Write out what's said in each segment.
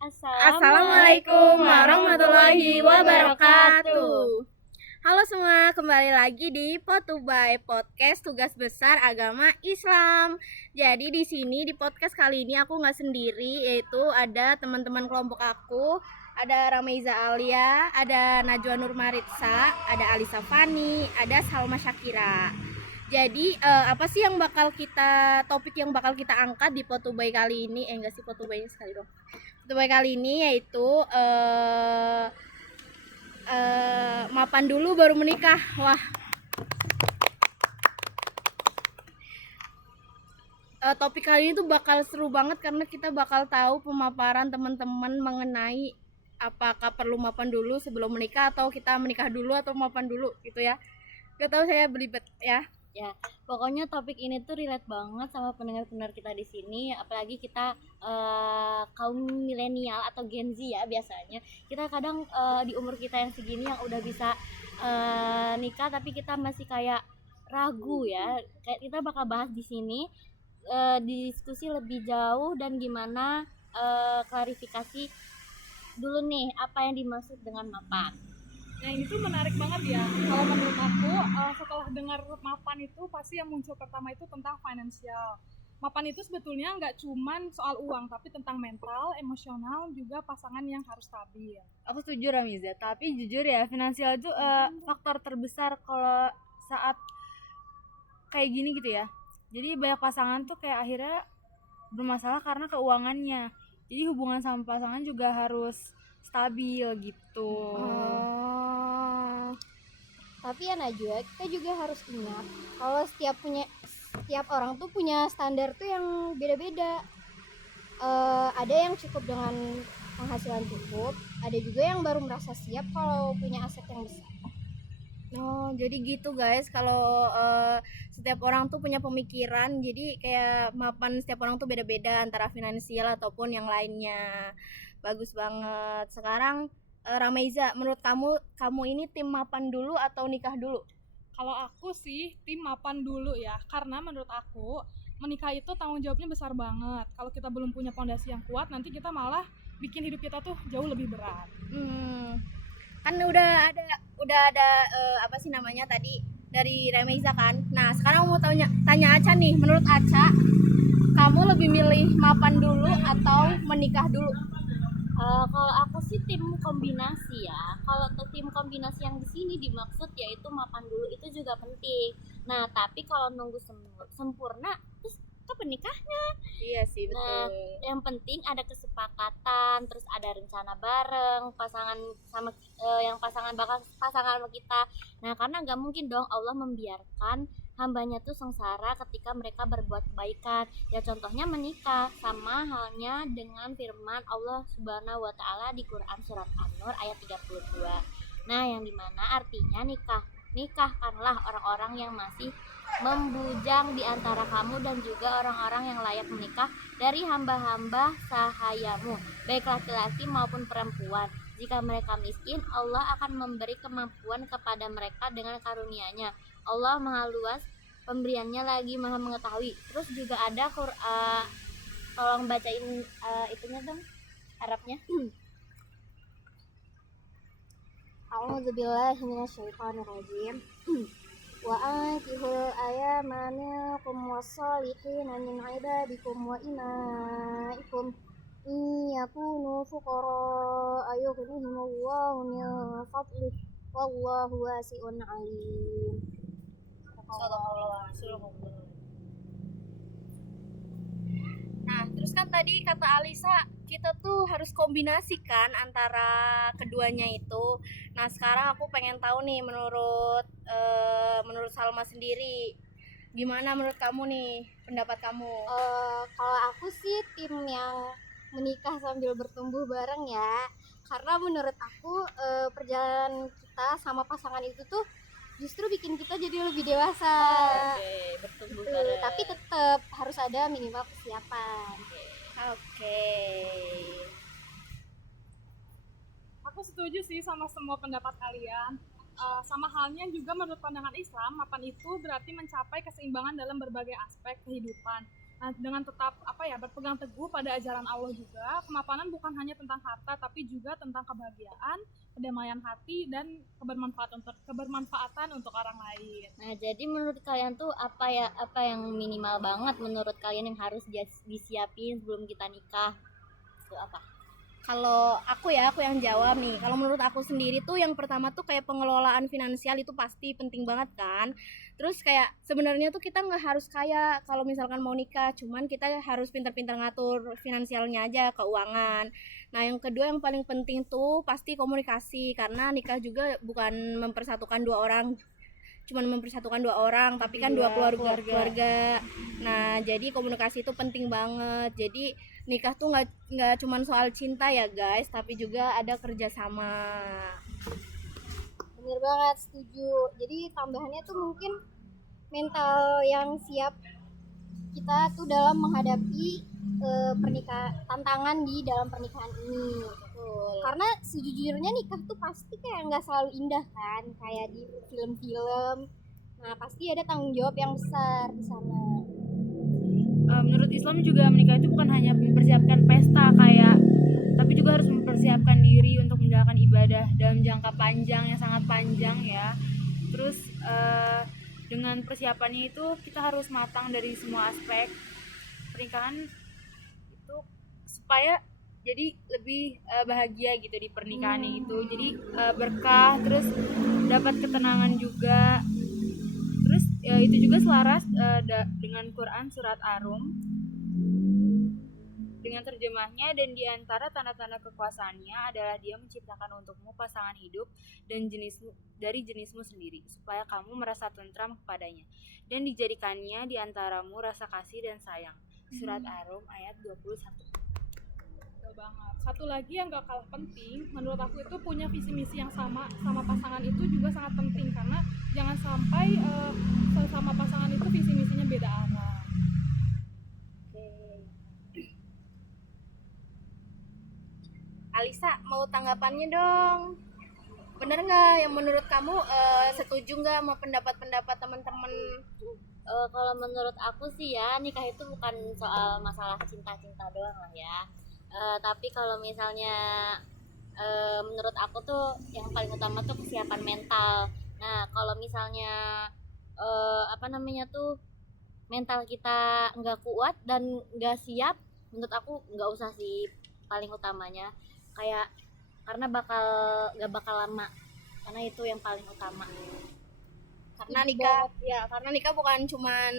Assalamualaikum warahmatullahi wabarakatuh. Halo semua, kembali lagi di Potubay Podcast Tugas Besar Agama Islam. Jadi di sini di podcast kali ini aku nggak sendiri, yaitu ada teman-teman kelompok aku, ada Rameiza Alia, ada Najwa Nurmaritsa, ada Alisa Fani, ada Salma Syakira. Jadi apa sih yang topik yang bakal kita angkat di Potubay kali ini? Enggak sih, Potubay sekali dong. Potubay kali ini yaitu mapan dulu baru menikah. Wah, topik kali ini tuh bakal seru banget karena kita bakal tahu pemaparan teman-teman mengenai apakah perlu mapan dulu sebelum menikah atau kita menikah dulu atau mapan dulu gitu ya. Gak tahu, saya belibet ya. Ya, pokoknya topik ini tuh relate banget sama pendengar-pendengar kita di sini, apalagi kita kaum milenial atau Gen Z ya biasanya. Kita kadang di umur kita yang segini yang udah bisa nikah tapi kita masih kayak ragu ya. Kayak kita bakal bahas di sini diskusi lebih jauh dan gimana klarifikasi dulu nih apa yang dimaksud dengan mapan. Nah ini tuh menarik banget ya. Kalau menurut aku setelah dengar mapan itu pasti yang muncul pertama itu tentang finansial. Mapan itu sebetulnya nggak cuman soal uang, tapi tentang mental, emosional, juga pasangan yang harus stabil. Aku setuju Ramiza, tapi jujur ya finansial itu faktor terbesar kalau saat kayak gini gitu ya. Jadi banyak pasangan tuh kayak akhirnya bermasalah karena keuangannya. Jadi hubungan sama pasangan juga harus stabil gitu. Tapi ya Najwa, kita juga harus ingat kalau setiap orang tuh punya standar tuh yang beda-beda. Ada yang cukup dengan penghasilan cukup, ada juga yang baru merasa siap kalau punya aset yang besar. Oh, jadi gitu guys. Kalau setiap orang tuh punya pemikiran, jadi kayak mapan setiap orang tuh beda-beda antara finansial ataupun yang lainnya. Bagus banget. Sekarang Rameiza, menurut kamu ini tim mapan dulu atau nikah dulu? Kalau aku sih tim mapan dulu ya, karena menurut aku menikah itu tanggung jawabnya besar banget. Kalau kita belum punya fondasi yang kuat, nanti kita malah bikin hidup kita tuh jauh lebih berat. Kan udah ada apa sih namanya tadi dari Rameiza kan. Nah, sekarang mau tanya Aca nih, menurut Aca kamu lebih milih mapan dulu atau menikah dulu? Kalau aku sih tim kombinasi ya. Kalau tim kombinasi yang di sini dimaksud yaitu mapan dulu itu juga penting. Nah, tapi kalau nunggu sempurna terus kapan nikahnya? Iya sih, betul. Nah, yang penting ada kesepakatan, terus ada rencana bareng pasangan pasangan sama kita. Nah, karena nggak mungkin dong Allah membiarkan hambanya tuh sengsara ketika mereka berbuat kebaikan. Ya contohnya menikah, sama halnya dengan firman Allah Subhanahu wa taala di Quran surat An-Nur ayat 32. Nah, yang dimana artinya nikahkanlah orang-orang yang masih membujang di antara kamu dan juga orang-orang yang layak menikah dari hamba-hamba sahayamu, baik laki-laki maupun perempuan. Jika mereka miskin, Allah akan memberi kemampuan kepada mereka dengan karunia-Nya. Allah Maha Luas pemberiannya lagi Maha mengetahui. Terus juga ada tolong bacain itunya dong, Arabnya. A'udzubillahi minasyaitonirrajim. Wa ankihul ayama minkum wassalihin min ibadikum wa imaikum in yakunu fuqara yughnihimullahu min fadlih wallahu wasi'un alim. Nah, terus kan tadi kata Alisa kita tuh harus kombinasikan antara keduanya itu. Nah, sekarang aku pengen tahu nih menurut Salma sendiri, gimana menurut kamu nih, pendapat kamu? Kalau aku sih tim yang menikah sambil bertumbuh bareng ya, karena menurut aku perjalanan kita sama pasangan itu tuh justru bikin kita jadi lebih dewasa. Bertumbuh Gitu. bareng. Tapi tetap harus ada minimal kesiapan. Oke. Aku setuju sih sama semua pendapat kalian. Sama halnya juga menurut pandangan Islam, mapan itu berarti mencapai keseimbangan dalam berbagai aspek kehidupan. Nah, dengan tetap berpegang teguh pada ajaran Allah juga, kemapanan bukan hanya tentang harta tapi juga tentang kebahagiaan, kedamaian hati dan kebermanfaatan untuk orang lain. Nah, jadi menurut kalian tuh apa yang minimal banget menurut kalian yang harus disiapin sebelum kita nikah? Itu apa? Kalau aku yang jawab nih. Kalau menurut aku sendiri tuh yang pertama tuh kayak pengelolaan finansial itu pasti penting banget kan. Terus kayak sebenarnya tuh kita nggak harus kaya kalau misalkan mau nikah, cuman kita harus pintar-pintar ngatur finansialnya aja, keuangan. Nah, yang kedua yang paling penting tuh pasti komunikasi, karena nikah juga bukan mempersatukan dua orang, cuman mempersatukan dua orang, tapi kan dua keluarga. Nah, jadi komunikasi itu penting banget. Jadi nikah tuh nggak cuman soal cinta ya guys, tapi juga ada kerjasama. Bener banget, setuju. Jadi tambahannya tuh mungkin mental yang siap kita tuh dalam menghadapi tantangan di dalam pernikahan ini. Betul. Karena sejujurnya nikah tuh pasti kayak nggak selalu indah kan, kayak di film-film. Nah, pasti ada tanggung jawab yang besar di sana. Menurut Islam juga menikah itu bukan hanya mempersiapkan pesta tapi juga harus mempersiapkan diri untuk menjalankan ibadah dalam jangka panjang yang sangat panjang ya. Terus dengan persiapannya itu kita harus matang dari semua aspek pernikahan itu supaya jadi lebih bahagia gitu di pernikahan itu. Jadi berkah, terus dapat ketenangan juga. Terus itu juga selaras dengan Quran surat Ar-Rum dengan terjemahnya, dan diantara tanda-tanda kekuasaannya adalah Dia menciptakan untukmu pasangan hidup dan dari jenismu sendiri supaya kamu merasa tentram kepadanya, dan dijadikannya diantaramu rasa kasih dan sayang. Surat Ar-Rum ayat 21. Betul banget. Satu lagi yang gak kalah penting, menurut aku itu punya visi misi yang sama pasangan itu juga sangat penting, karena jangan sampai sesama pasangan itu visi misinya beda arah. Alisa, mau tanggapannya dong. Bener nggak yang menurut kamu, setuju nggak sama pendapat-pendapat teman-teman? Kalau menurut aku sih ya, nikah itu bukan soal masalah cinta-cinta doang lah ya. Tapi kalau misalnya menurut aku tuh yang paling utama tuh kesiapan mental. Nah, kalau misalnya mental kita nggak kuat dan nggak siap, menurut aku nggak usah sih paling utamanya, karena nggak bakal lama, karena itu yang paling utama. Karena nikah bukan cuman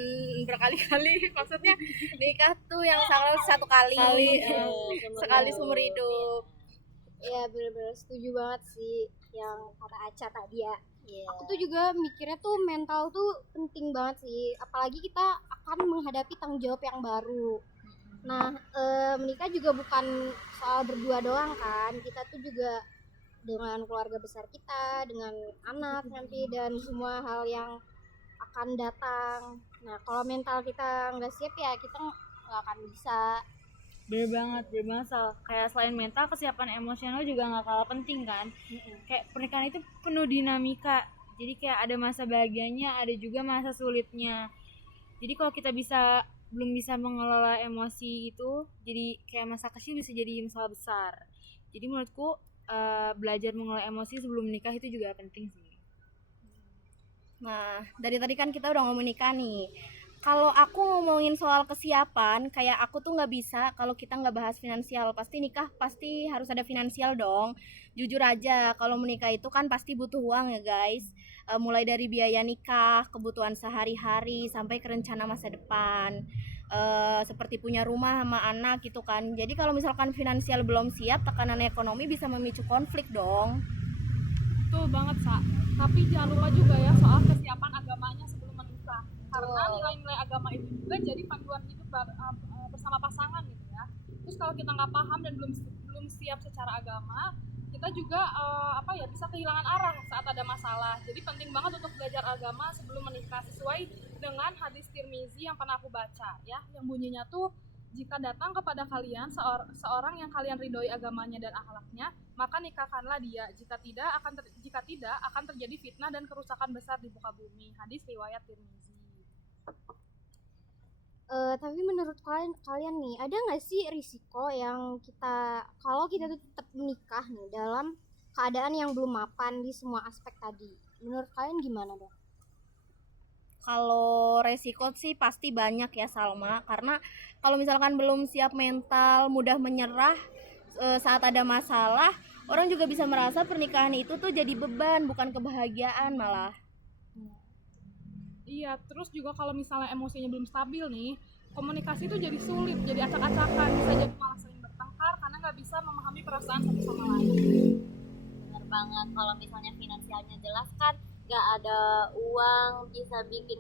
berkali-kali, maksudnya nikah tuh yang satu kali sekali seumur hidup. Ya bener-bener setuju banget sih yang kata Aca tadi ya. Yeah. Aku tuh juga mikirnya tuh mental tuh penting banget sih, apalagi kita akan menghadapi tanggung jawab yang baru. Nah, menikah juga bukan soal berdua doang kan, kita tuh juga dengan keluarga besar kita, dengan anak nanti, dan semua hal yang akan datang. Nah, kalau mental kita nggak siap ya kita nggak akan bisa. Bener banget Sal. Kayak selain mental, kesiapan emosional juga gak kalah penting kan. Kayak pernikahan itu penuh dinamika, jadi kayak ada masa bahagianya, ada juga masa sulitnya. Jadi kalau kita belum bisa mengelola emosi itu, jadi kayak masa kecil bisa jadi masalah besar. Jadi menurutku belajar mengelola emosi sebelum menikah itu juga penting sih. Nah, dari tadi kan kita udah ngomong nikah nih. Kalau aku ngomongin soal kesiapan, kayak aku tuh nggak bisa kalau kita nggak bahas finansial. Pasti nikah pasti harus ada finansial dong. Jujur aja, kalau menikah itu kan pasti butuh uang ya guys. Mulai dari biaya nikah, kebutuhan sehari-hari, sampai ke rencana masa depan. Seperti punya rumah sama anak gitu kan. Jadi kalau misalkan finansial belum siap, tekanan ekonomi bisa memicu konflik dong. Betul banget, Sa. Tapi jangan lupa juga ya soal kesiapan agamanya sebelum menikah. Karena nilai-nilai agama itu juga jadi panduan hidup bersama pasangan gitu ya. Terus kalau kita nggak paham dan belum siap secara agama, kita juga bisa kehilangan arah saat ada masalah. Jadi penting banget untuk belajar agama sebelum menikah, sesuai dengan hadis Tirmizi yang pernah aku baca ya, yang bunyinya tuh, jika datang kepada kalian seorang yang kalian ridhoi agamanya dan akhlaknya, maka nikahkanlah dia. Jika tidak akan terjadi fitnah dan kerusakan besar di muka bumi. Hadis riwayat Tirmizi. Tapi menurut kalian nih, ada nggak sih risiko yang kalau kita tuh tetap menikah nih dalam keadaan yang belum mapan di semua aspek tadi? Menurut kalian gimana dong? Kalau resiko sih pasti banyak ya Salma, karena kalau misalkan belum siap mental, mudah menyerah saat ada masalah, orang juga bisa merasa pernikahan itu tuh jadi beban, bukan kebahagiaan malah. Iya, terus juga kalau misalnya emosinya belum stabil nih, komunikasi itu jadi sulit, jadi acak-acakan, bisa jadi malah sering bertengkar karena nggak bisa memahami perasaan satu sama lain. Benar banget, kalau misalnya finansialnya jelas kan gak ada uang bisa bikin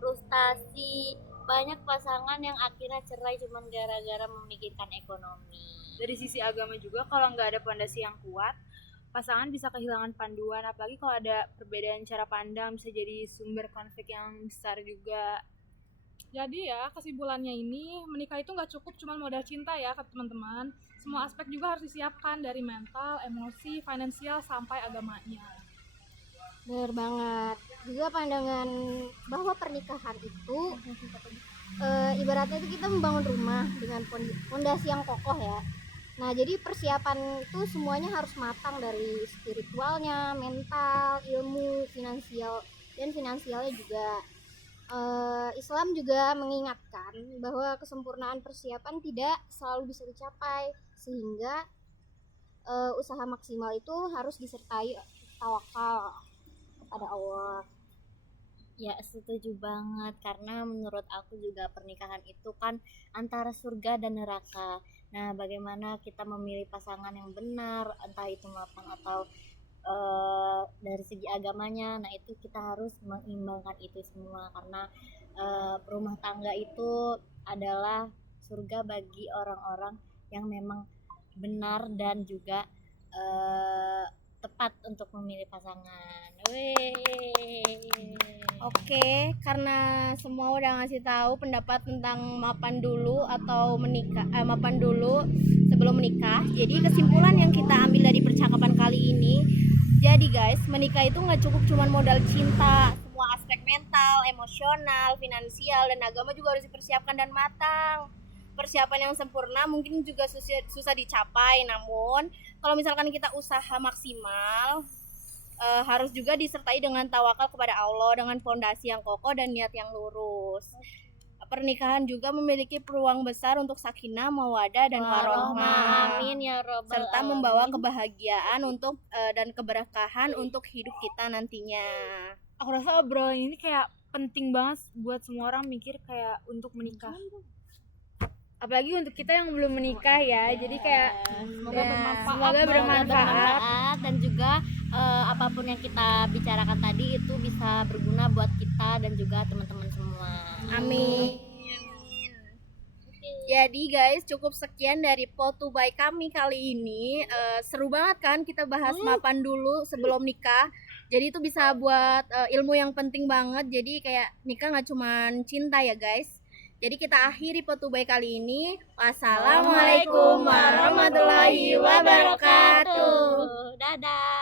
frustasi. Banyak pasangan yang akhirnya cerai cuman gara-gara memikirkan ekonomi. Dari sisi agama juga, kalau nggak ada pondasi yang kuat, pasangan bisa kehilangan panduan, apalagi kalau ada perbedaan cara pandang bisa jadi sumber konflik yang besar juga. Jadi ya, kesimpulannya ini, menikah itu nggak cukup cuma modal cinta ya ke teman-teman. Semua aspek juga harus disiapkan, dari mental, emosi, finansial, sampai agamanya. Bener banget. Juga pandangan bahwa pernikahan itu ibaratnya itu kita membangun rumah dengan fondasi yang kokoh ya. Nah, jadi persiapan itu semuanya harus matang, dari spiritualnya, mental, ilmu, finansialnya juga. Islam juga mengingatkan bahwa kesempurnaan persiapan tidak selalu bisa dicapai, sehingga usaha maksimal itu harus disertai tawakal kepada Allah. Ya, setuju banget, karena menurut aku juga pernikahan itu kan antara surga dan neraka. Nah, bagaimana kita memilih pasangan yang benar, entah itu mapan atau dari segi agamanya. Nah, itu kita harus mengimbangkan itu semua, karena rumah tangga itu adalah surga bagi orang-orang yang memang benar dan juga tepat untuk memilih pasangan. Oke, karena semua udah ngasih tahu pendapat tentang mapan dulu atau menikah, mapan dulu sebelum menikah. Jadi kesimpulan yang kita ambil dari percakapan kali ini, jadi guys, menikah itu nggak cukup cuman modal cinta, semua aspek mental, emosional, finansial, dan agama juga harus dipersiapkan dan matang. Persiapan yang sempurna mungkin juga susah dicapai, namun kalau misalkan kita usaha maksimal, harus juga disertai dengan tawakal kepada Allah, dengan fondasi yang kokoh dan niat yang lurus. Pernikahan juga memiliki peluang besar untuk sakinah, mawadah, dan warohmah. Amin ya robbal Serta alamin. membawa kebahagiaan untuk dan keberkahan untuk hidup kita nantinya. Aku rasa obrolan ini kayak penting banget buat semua orang mikir kayak untuk menikah. Apalagi untuk kita yang belum menikah ya. Jadi kayak Semoga bermanfaat. semoga bermanfaat. Dan juga apapun yang kita bicarakan tadi itu bisa berguna buat kita dan juga teman-teman semua. Amin. Jadi guys, cukup sekian dari Potubay kami kali ini. Seru banget kan kita bahas mapan dulu sebelum nikah. Jadi itu bisa buat ilmu yang penting banget. Jadi kayak nikah nggak cuman cinta ya guys. Jadi kita akhiri Potubay kali ini. Wassalamualaikum warahmatullahi wabarakatuh. Dadah.